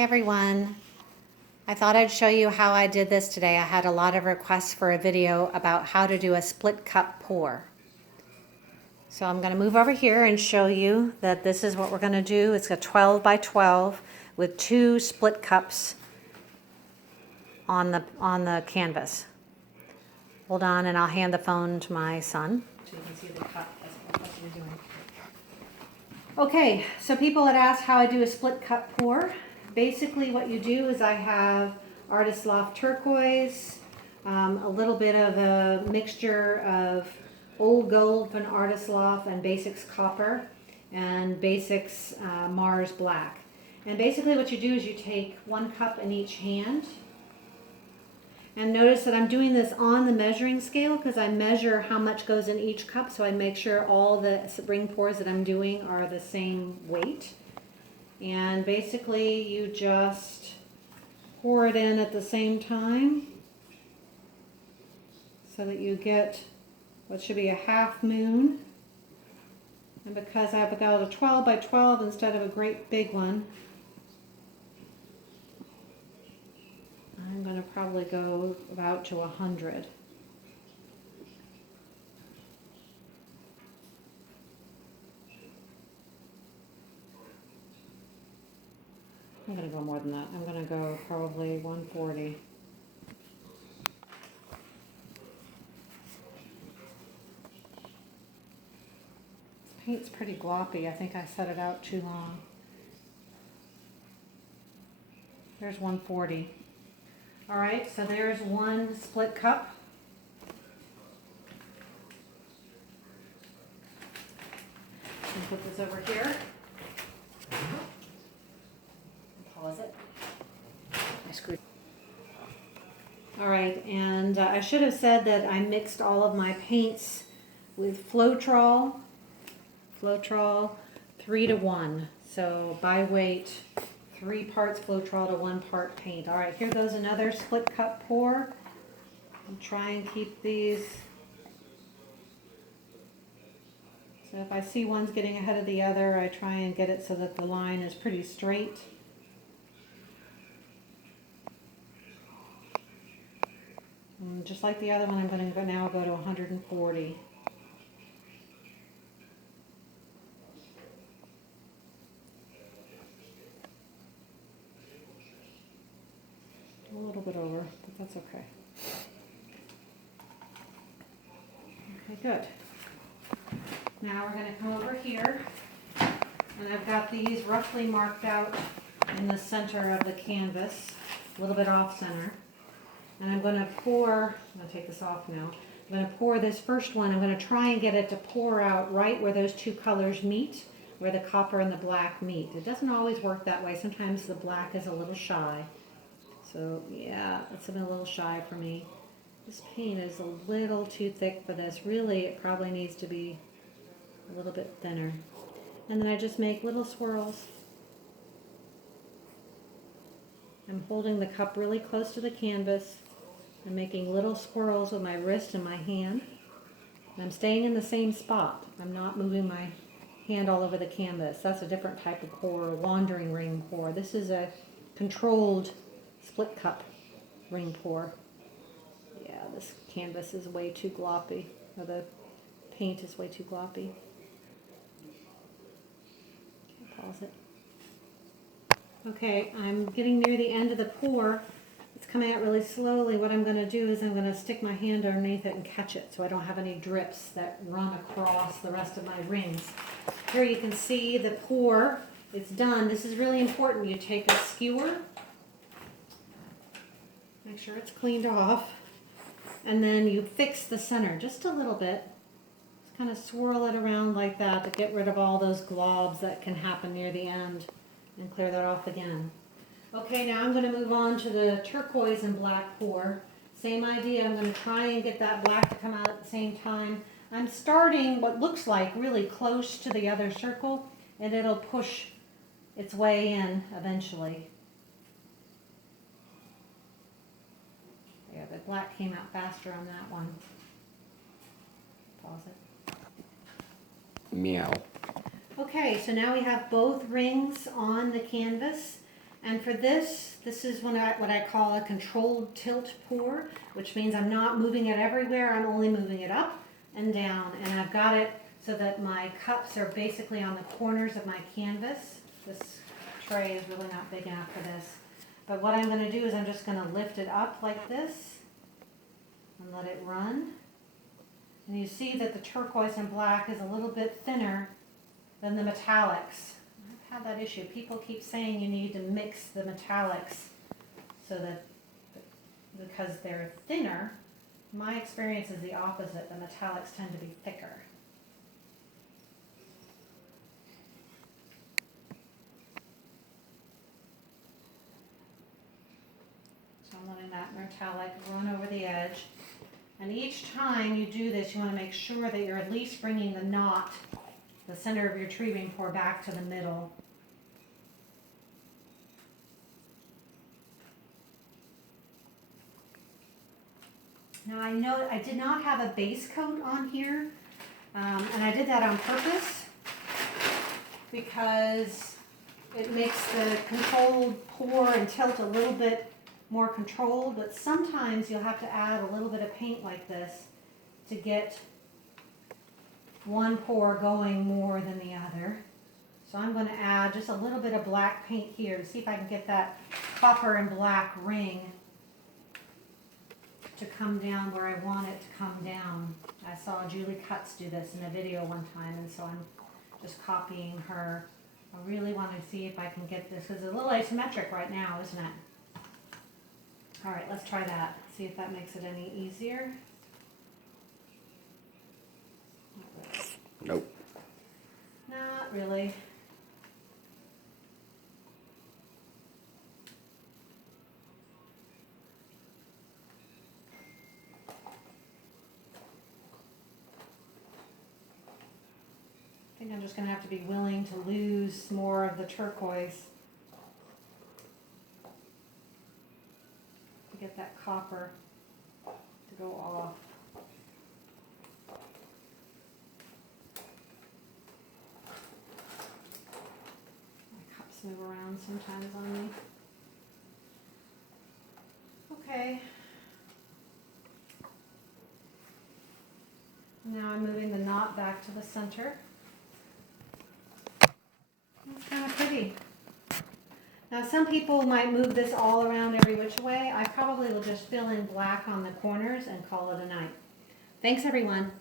Hi everyone. I thought I'd show you how I did this today. I had a lot of requests for a video about how to do a split cup pour. So I'm going to move over here and show you that this is what we're going to do. It's a 12 by 12 with 2 split cups on the canvas. Hold on and I'll hand the phone to my son so you can see the cup. That's what we're doing. Okay, so people had asked how I do a split cup pour. Basically what you do is I have Artist Loft turquoise, a little bit of a mixture of old gold from Artist Loft and Basics copper and Basics Mars black. And basically what you do is you take 1 cup in each hand. And notice that I'm doing this on the measuring scale because I measure how much goes in each cup, so I make sure all the ring pours that I'm doing are the same weight. And basically you just pour it in at the same time so that you get what should be a half moon. And because I've got a 12 by 12 instead of a great big one, I'm going to probably go about to 100. I'm going to go more than that. I'm going to go probably 140. This paint's pretty gloppy. I think I set it out too long. There's 140. All right, so there's 1 split cup. I'm going to put this over here. Pause it. I screwed. All right, and I should have said that I mixed all of my paints with Floetrol 3 to 1. So by weight, 3 parts Floetrol to 1 part paint. All right, here goes another split cup pour. I'll try and keep these. So if I see one's getting ahead of the other, I try and get it so that the line is pretty straight. And just like the other one, I'm going to now go to 140. A little bit over, but that's okay. Okay, good. Now we're going to come over here, and I've got these roughly marked out in the center of the canvas, a little bit off center. And I'm going to pour, I'm going to take this off now, I'm going to pour this first one. I'm going to try and get it to pour out right where those 2 colors meet, where the copper and the black meet. It doesn't always work that way. Sometimes the black is a little shy. So yeah, it's been a little shy for me. This paint is a little too thick for this. Really, it probably needs to be a little bit thinner. And then I just make little swirls. I'm holding the cup really close to the canvas. I'm making little swirls with my wrist and my hand. And I'm staying in the same spot. I'm not moving my hand all over the canvas. That's a different type of pour, wandering ring pour. This is a controlled split cup ring pour. Yeah, this canvas is way too gloppy, or the paint is way too gloppy. Pause it. Okay, I'm getting near the end of the pour. It's coming out really slowly. What I'm going to do is I'm going to stick my hand underneath it and catch it so I don't have any drips that run across the rest of my rings. Here you can see the pour. It's done. This is really important. You take a skewer, make sure it's cleaned off, and then you fix the center just a little bit. Just kind of swirl it around like that to get rid of all those globs that can happen near the end and clear that off again. Okay, now I'm going to move on to the turquoise and black pour. Same idea. I'm going to try and get that black to come out at the same time. I'm starting what looks like really close to the other circle, and it'll push its way in eventually. Yeah, the black came out faster on that one. Pause it. Meow. Okay, so now we have both rings on the canvas, And for this is what I call a controlled tilt pour, which means I'm not moving it everywhere, I'm only moving it up and down. And I've got it so that my cups are basically on the corners of my canvas. This tray is really not big enough for this. But what I'm going to do is I'm just going to lift it up like this and let it run. And you see that the turquoise and black is a little bit thinner than the metallics. I've had that issue. People keep saying you need to mix the metallics so that, because they're thinner, my experience is the opposite. The metallics tend to be thicker. So I'm letting that metallic run over the edge. And each time you do this, you want to make sure that you're at least bringing the knot, the center of your tree ring pour, back to the middle. Now I know I did not have a base coat on here, and I did that on purpose because it makes the controlled pour and tilt a little bit more controlled, but sometimes you'll have to add a little bit of paint like this to get one pour going more than the other. So I'm going to add just a little bit of black paint here to see if I can get that copper and black ring to come down where I want it to come down. I saw Julie Cutts do this in a video one time, and so I'm just copying her. I really want to see if I can get this, because it's a little asymmetric right now, isn't it? All right, let's try that. See if that makes it any easier. Nope. Not really. I think I'm just going to have to be willing to lose more of the turquoise to get that copper to go off. My cups move around sometimes on me. Okay. Now I'm moving the knot back to the center. It's kind of pretty. Now some people might move this all around every which way. I probably will just fill in black on the corners and call it a night. Thanks everyone.